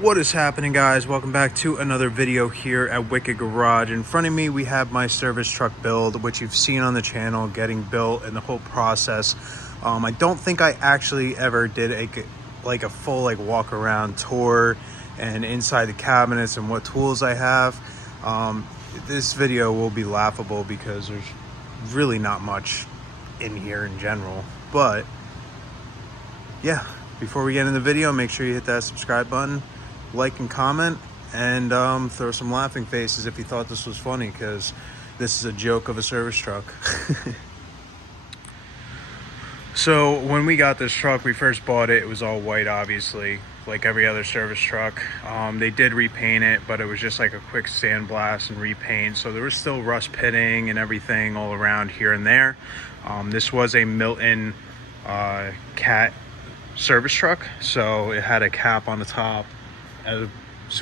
What is happening, guys? Welcome back to another video here at Wicked Garage. In front of me we have my service truck build, which you've seen on the channel getting built and the whole process. I don't think I actually ever did a full walk around tour and inside the cabinets and what tools I have. This video will be laughable because there's really not much in here in general, but yeah, before we get in the video, make sure you hit that subscribe button, like and comment, and throw some laughing faces if you thought this was funny, because this is a joke of a service truck. So when we got this truck, we first bought it, it was all white, obviously, like every other service truck. They did repaint it, but it was just like a quick sandblast and repaint, so there was still rust pitting and everything all around here and there. This was a Milton cat service truck, so it had a cap on the top as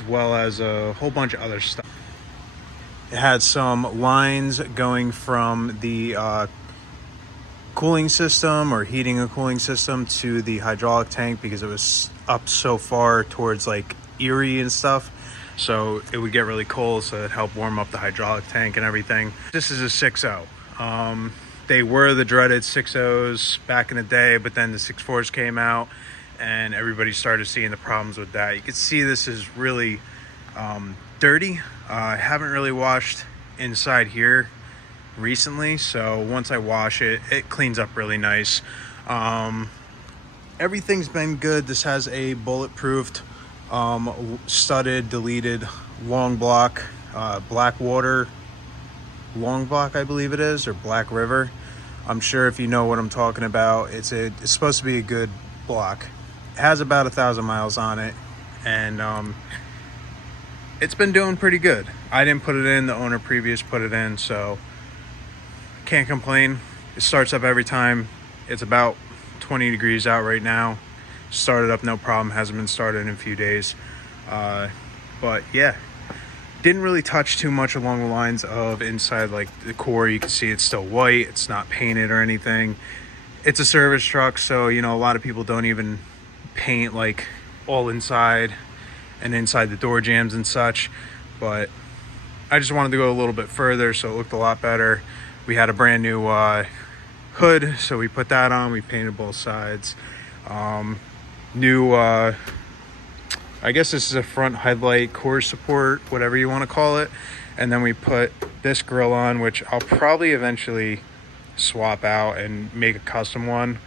well as a whole bunch of other stuff. It had some lines going from the cooling system or heating and cooling system to the hydraulic tank, because it was up so far towards like Erie and stuff, so it would get really cold, so it helped warm up the hydraulic tank and everything. This is a 6.0. They were the dreaded 6.0s back in the day, but then the 6.4s came out and everybody started seeing the problems with that. You can see this is really dirty. I haven't really washed inside here recently, so once I wash it, it cleans up really nice. Everything's been good. This has a bulletproofed studded deleted long block, Blackwater long block, I believe it is, or Black River. I'm sure if you know what I'm talking about. It's supposed to be a good block. It has about 1,000 miles on it, and it's been doing pretty good. I didn't put it in, the owner previous put it in, so can't complain. It starts up every time. It's about 20 degrees out right now. Started up no problem, hasn't been started in a few days. But yeah, didn't really touch too much along the lines of inside, like the core. You can see it's still white, it's not painted or anything. It's a service truck, so you know, a lot of people don't even paint like all inside and inside the door jambs and such, but I just wanted to go a little bit further, so it looked a lot better. We had a brand new hood, so we put that on. We painted both sides. New I guess this is a front headlight core support, whatever you want to call it. And then we put this grill on, which I'll probably eventually swap out and make a custom one.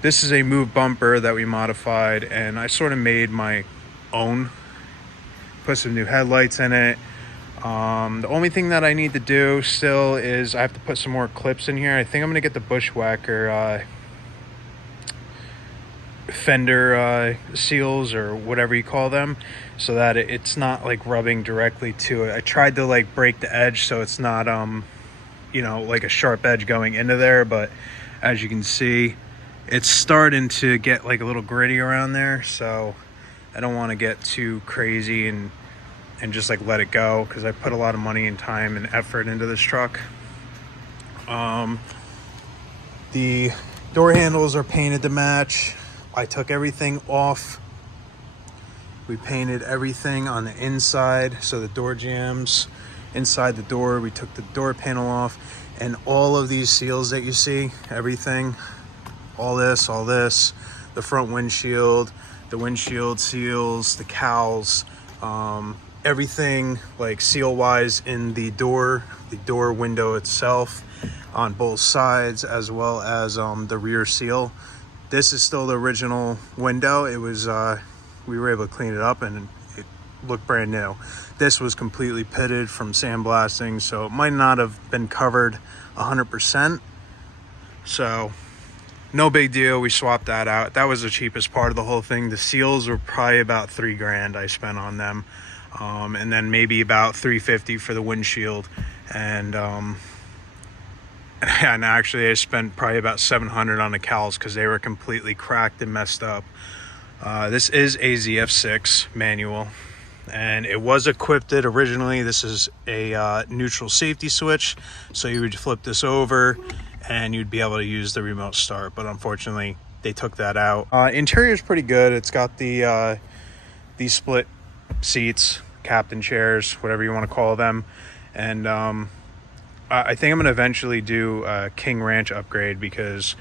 This is a move bumper that we modified, and I sort of made my own. Put some new headlights in it. The only thing that I need to do still is I have to put some more clips in here. I think I'm going to get the Bushwhacker fender seals, or whatever you call them, so that it's not like rubbing directly to it. I tried to like break the edge so it's not you know, like a sharp edge going into there, but as you can see, it's starting to get like a little gritty around there, so I don't want to get too crazy and just like let it go, because I put a lot of money and time and effort into this truck. The door handles are painted to match. I took everything off. We painted everything on the inside, so the door jambs inside the door, we took the door panel off, and all of these seals that you see, everything, all this, the front windshield, the windshield seals, the cowls, everything like seal wise in the door window itself on both sides, as well as the rear seal. This is still the original window. It was we were able to clean it up and it looked brand new. This was completely pitted from sandblasting, so it might not have been covered 100%, so no big deal. We swapped that out. That was the cheapest part of the whole thing. The seals were probably about $3,000 I spent on them, and then maybe about $350 for the windshield, and actually I spent probably about $700 on the cowls because they were completely cracked and messed up. This is a ZF6 manual, and it was equipped originally. This is a neutral safety switch, so you would flip this over and you'd be able to use the remote start, but unfortunately they took that out. Interior is pretty good. It's got the these split seats, captain chairs, whatever you want to call them. And I think I'm going to eventually do a King Ranch upgrade because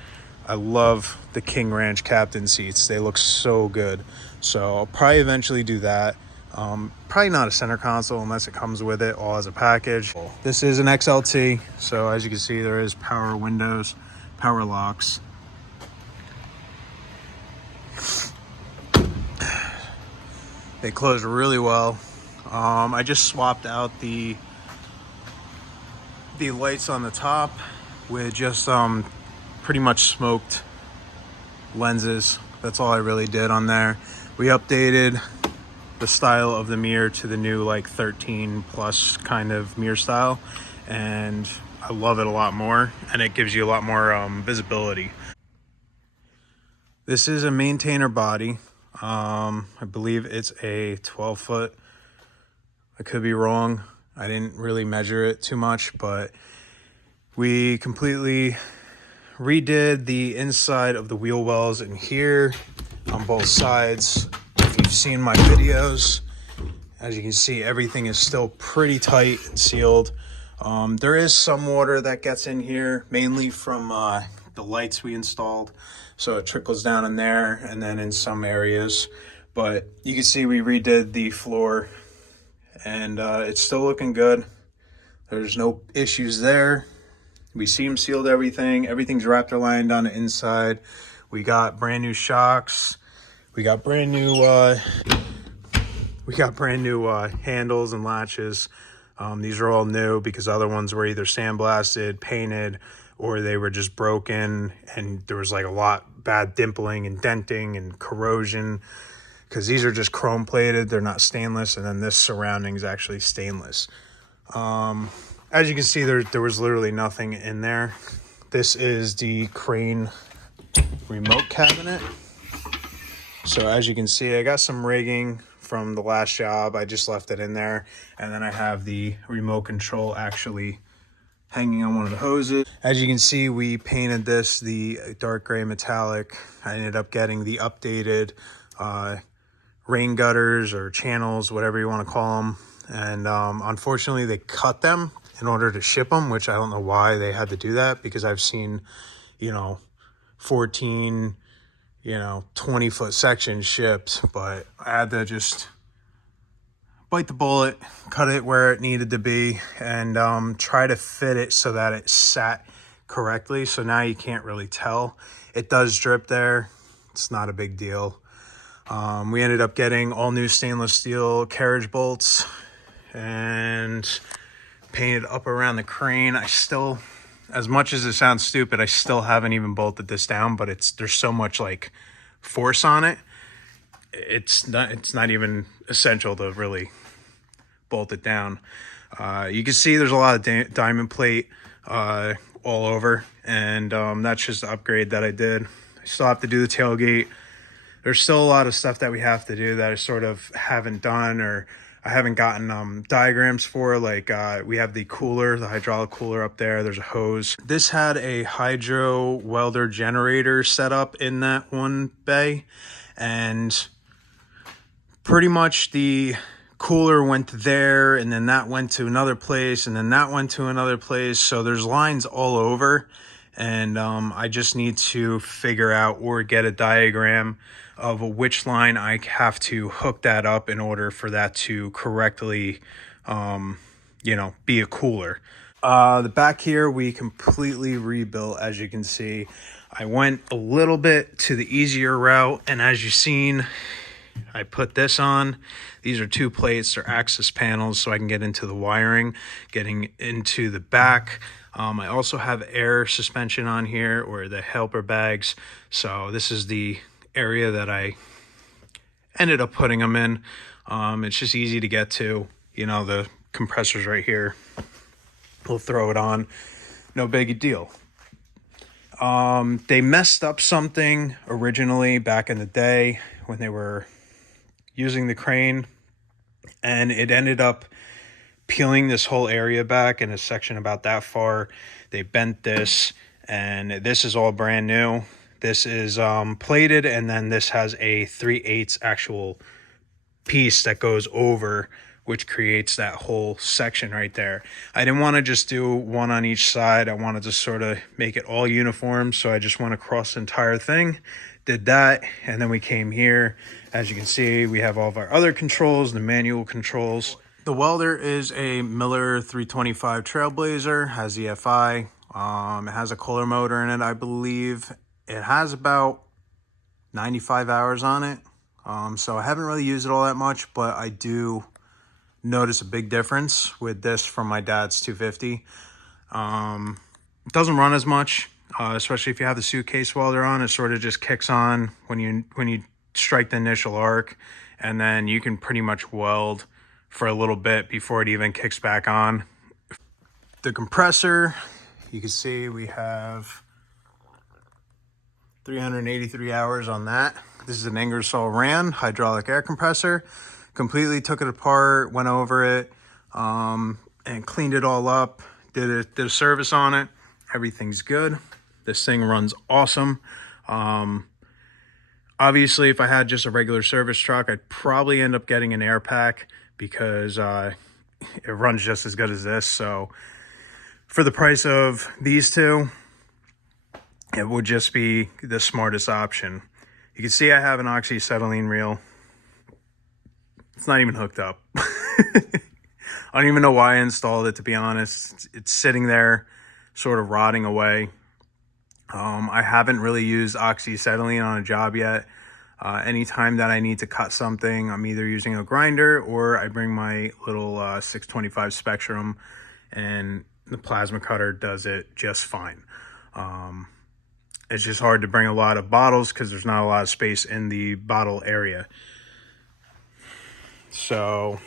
I love the King Ranch captain seats. They look so good. So I'll probably eventually do that. Probably not a center console unless it comes with it all as a package. This is an XLT, so as you can see, there is power windows, power locks. They close really well. I just swapped out the lights on the top with just pretty much smoked lenses. That's all I really did on there. We updated the style of the mirror to the new like 13 plus kind of mirror style, and I love it a lot more, and it gives you a lot more visibility. This is a maintainer body. I believe it's a 12 foot. I could be wrong. I didn't really measure it too much, but we completely redid the inside of the wheel wells in here on both sides. If you've seen my videos, as you can see, everything is still pretty tight and sealed. There is some water that gets in here, mainly from the lights we installed. So it trickles down in there and then in some areas. But you can see we redid the floor, and it's still looking good. There's no issues there. We seam sealed everything. Everything's Raptor lined on the inside. We got brand new shocks. We got brand new handles and latches. These are all new because other ones were either sandblasted, painted, or they were just broken, and there was like a lot bad dimpling and denting and corrosion, because these are just chrome plated, they're not stainless, and then this surrounding is actually stainless. As you can see, there was literally nothing in there. This is the crane remote cabinet. So as you can see, I got some rigging from the last job. I just left it in there, and then I have the remote control actually hanging on one of the hoses. As you can see, we painted this the dark gray metallic. I ended up getting the updated rain gutters or channels, whatever you want to call them. And unfortunately, they cut them in order to ship them, which I don't know why they had to do that, because I've seen, 14, 20-foot sections shipped, but I had to just bite the bullet, cut it where it needed to be, and try to fit it so that it sat correctly. So now you can't really tell. It does drip there. It's not a big deal. We ended up getting all new stainless steel carriage bolts and painted up around the crane. I still, as much as it sounds stupid, I still haven't even bolted this down, but there's so much like force on it. It's not even essential to really bolt it down. You can see there's a lot of diamond plate all over, and that's just the upgrade that I did. I still have to do the tailgate. There's still a lot of stuff that we have to do that I sort of haven't done, or I haven't gotten diagrams for. Like we have the cooler, the hydraulic cooler up there. There's a hose. This had a hydro welder generator set up in that one bay, and pretty much the cooler went there, and then that went to another place, and then that went to another place. So there's lines all over, and I just need to figure out or get a diagram of which line I have to hook that up in order for that to correctly, be a cooler. The back here, we completely rebuilt, as you can see. I went a little bit to the easier route, and as you've seen, I put this on. These are two plates, they're access panels, so I can get into the wiring, getting into the back. I also have air suspension on here, or the helper bags. So this is the area that I ended up putting them in. It's just easy to get to. The compressor's right here. We'll throw it on. No big deal. They messed up something originally back in the day when they were using the crane, and it ended up peeling this whole area back in a section about that far. They bent this, and this is all brand new. This is plated, and then this has a 3/8 actual piece that goes over, which creates that whole section right there. I didn't want to just do one on each side. I wanted to sort of make it all uniform, so I just went across the entire thing, did that, and then we came here. As you can see, we have all of our other controls, the manual controls. The welder is a Miller 325 Trailblazer, has the FI. It has a Kohler motor in it, I believe. It has about 95 hours on it. So I haven't really used it all that much, but I do notice a big difference with this from my dad's 250. It doesn't run as much, especially if you have the suitcase welder on. It sort of just kicks on when you strike the initial arc, and then you can pretty much weld for a little bit before it even kicks back on. The compressor, you can see we have 383 hours on that. This is an Ingersoll Rand hydraulic air compressor. Completely took it apart, went over it, and cleaned it all up. Did a service on it. Everything's good. This thing runs awesome. Obviously, if I had just a regular service truck, I'd probably end up getting an air pack because it runs just as good as this. So for the price of these two, it would just be the smartest option. You can see I have an oxyacetylene reel. It's not even hooked up. I don't even know why I installed it, to be honest. It's sitting there sort of rotting away. I haven't really used oxyacetylene on a job yet. Anytime that I need to cut something, I'm either using a grinder or I bring my little 625 Spectrum, and the plasma cutter does it just fine. It's just hard to bring a lot of bottles because there's not a lot of space in the bottle area. So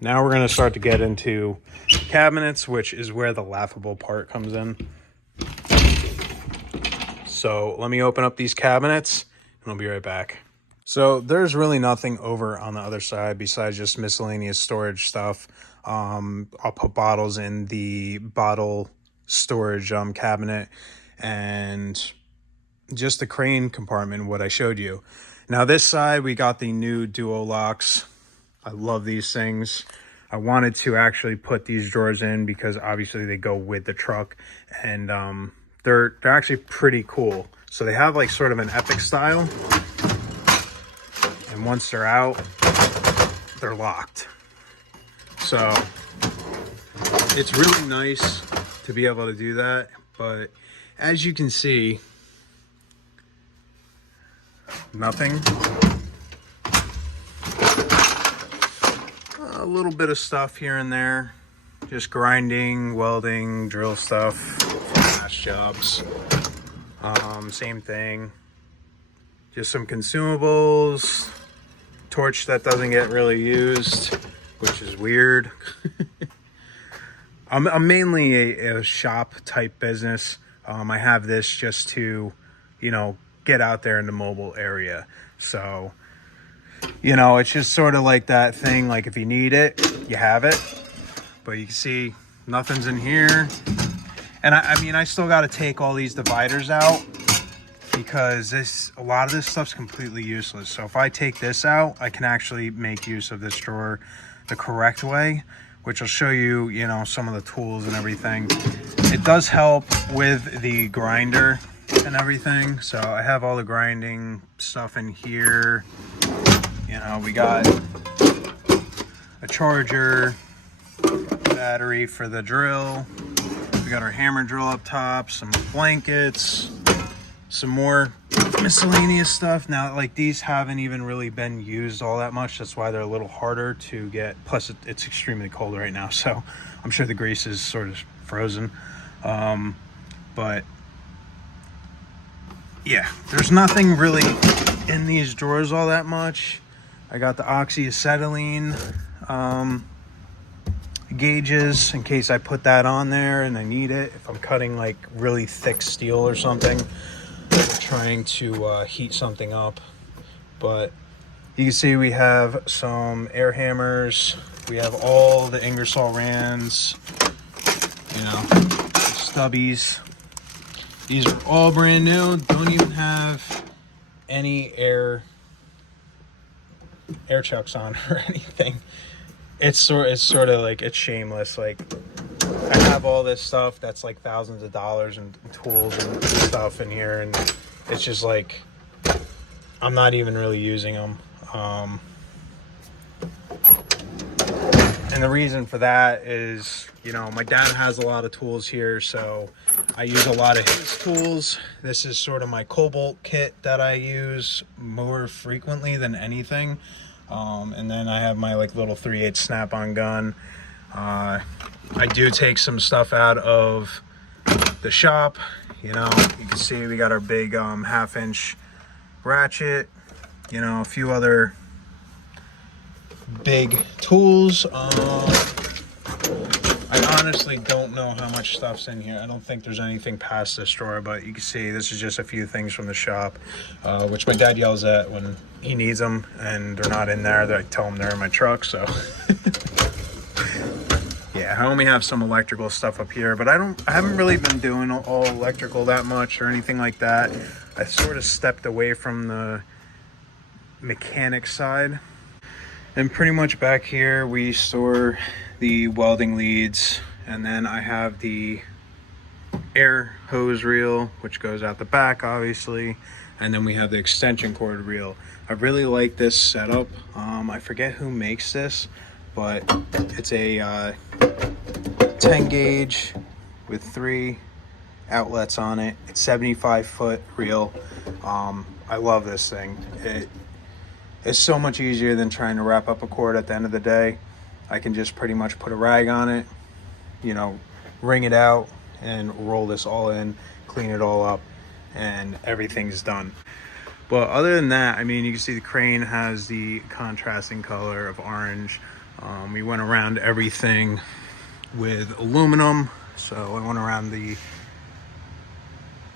now we're going to start to get into cabinets, which is where the laughable part comes in. So let me open up these cabinets and I'll be right back. So there's really nothing over on the other side besides just miscellaneous storage stuff. I'll put bottles in the bottle storage cabinet, and just the crane compartment, what I showed you. Now this side, we got the new duo locks. I love these things. I wanted to actually put these drawers in because obviously they go with the truck, and they're actually pretty cool. So they have like sort of an epic style, and once they're out, they're locked. So it's really nice to be able to do that. But as you can see, nothing. A little bit of stuff here and there, just grinding, welding, drill stuff, flash jobs. Same thing, just some consumables, torch that doesn't get really used, which is weird. I'm mainly a shop type business. I have this just to, get out there in the mobile area. So, it's just sort of like that thing, like if you need it, you have it. But you can see nothing's in here. And I still got to take all these dividers out because a lot of this stuff's completely useless. So if I take this out, I can actually make use of this drawer the correct way, which will show you, some of the tools and everything. It does help with the grinder and everything. So I have all the grinding stuff in here. We got a charger, battery for the drill. We got our hammer drill up top, some blankets, some more miscellaneous stuff. Now, like, these haven't even really been used all that much. That's why they're a little harder to get. Plus, it's extremely cold right now, so I'm sure the grease is sort of frozen. But yeah, there's nothing really in these drawers all that much. I got the oxyacetylene gauges in case I put that on there and I need it if I'm cutting like really thick steel or something, trying to heat something up. But you can see we have some air hammers. We have all the Ingersoll Rands, stubbies. These are all brand new. Don't even have any air air chucks on or anything. It's sort of like, it's shameless. Like, I have all this stuff that's like thousands of dollars and tools and stuff in here, and it's just like I'm not even really using them. And the reason for that is, you know, my dad has a lot of tools here, so I use a lot of his tools. This is sort of my Cobalt kit that I use more frequently than anything. And then I have my like little 3/8 snap-on gun. I do take some stuff out of the shop. You know, you can see we got our big 1/2-inch ratchet, you know, a few other big tools. I honestly don't know how much stuff's in here. I don't think there's anything past this drawer, but you can see this is just a few things from the shop, which my dad yells at when he needs them and they're not in there. I tell him they're in my truck, so yeah, I only have some electrical stuff up here, but I haven't really been doing all electrical that much or anything like that. I sort of stepped away from the mechanic side. And pretty much back here we store the welding leads, and then I have the air hose reel, which goes out the back obviously, and then we have the extension cord reel. I really like this setup. I forget who makes this, but it's a 10 gauge with 3 outlets on it. It's 75-foot reel. I love this thing. It's so much easier than trying to wrap up a cord at the end of the day. I can just pretty much put a rag on it, you know, wring it out and roll this all in, clean it all up, and everything's done. But other than that, I mean, you can see the crane has the contrasting color of orange. We went around everything with aluminum. So I went around the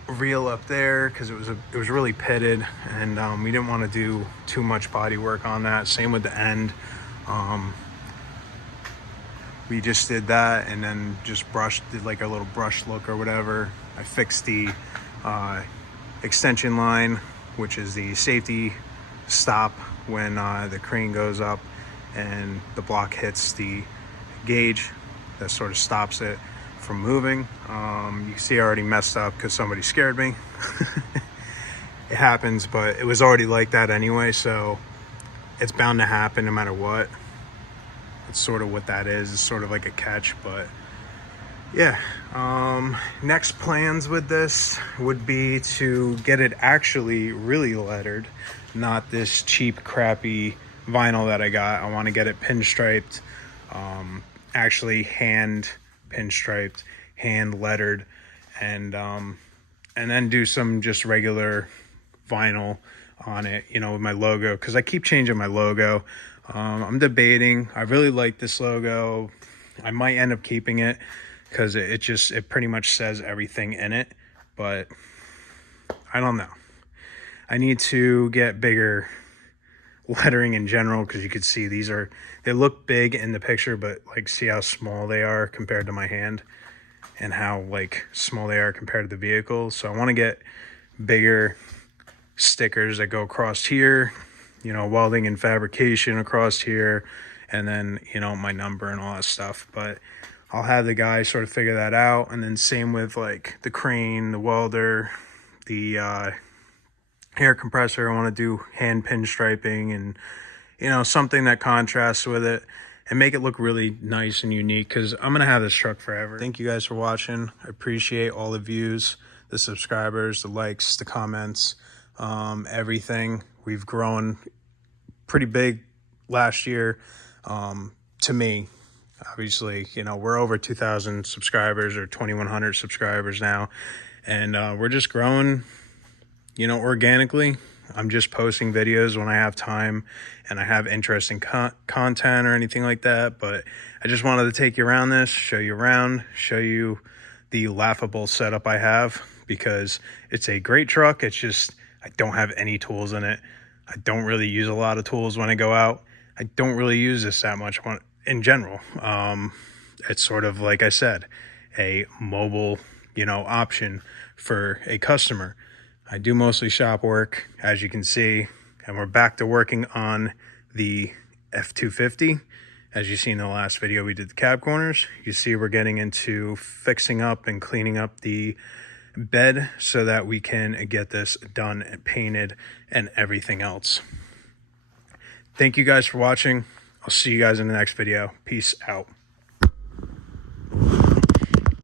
reel up there because it was really pitted, and we didn't want to do too much body work on that. Same with the end. We just did that and then just did like a little brush look or whatever. I fixed the extension line, which is the safety stop when the crane goes up and the block hits the gauge that sort of stops it from moving. You can see I already messed up because somebody scared me. It happens, but it was already like that anyway, so it's bound to happen no matter what. It's sort of what that is. It's sort of like a catch, but yeah. Next plans with this would be to get it actually really lettered, not this cheap crappy vinyl that I got. I want to get it pinstriped, actually hand pinstriped, hand lettered, and then do some just regular vinyl on it, you know, with my logo, because I keep changing my logo. I'm debating. I really like this logo. I might end up keeping it because it pretty much says everything in it, but I don't know. I need to get bigger lettering in general, because you could see they look big in the picture, but like, see how small they are compared to my hand and how like small they are compared to the vehicle. So I want to get bigger stickers that go across here, you know, welding and fabrication across here, and then, you know, my number and all that stuff. But I'll have the guy sort of figure that out. And then same with like the crane, the welder, the air compressor. I want to do hand pinstriping and, you know, something that contrasts with it and make it look really nice and unique, because I'm going to have this truck forever. Thank you guys for watching. I appreciate all the views, the subscribers, the likes, the comments, everything. We've grown pretty big last year. To me, obviously, you know, we're over 2,000 subscribers or 2,100 subscribers now, and we're just growing, you know, organically. I'm just posting videos when I have time and I have interesting content or anything like that. But I just wanted to take you around this, show you around, show you the laughable setup I have, because it's a great truck. It's just, I don't have any tools in it. I don't really use a lot of tools when I go out. I don't really use this that much in general. It's sort of, like I said, a mobile, you know, option for a customer. I do mostly shop work, as you can see, and we're back to working on the F250. As you see in the last video, we did the cab corners. You see we're getting into fixing up and cleaning up the bed so that we can get this done and painted and everything else. Thank you guys for watching. I'll see you guys in the next video. Peace out.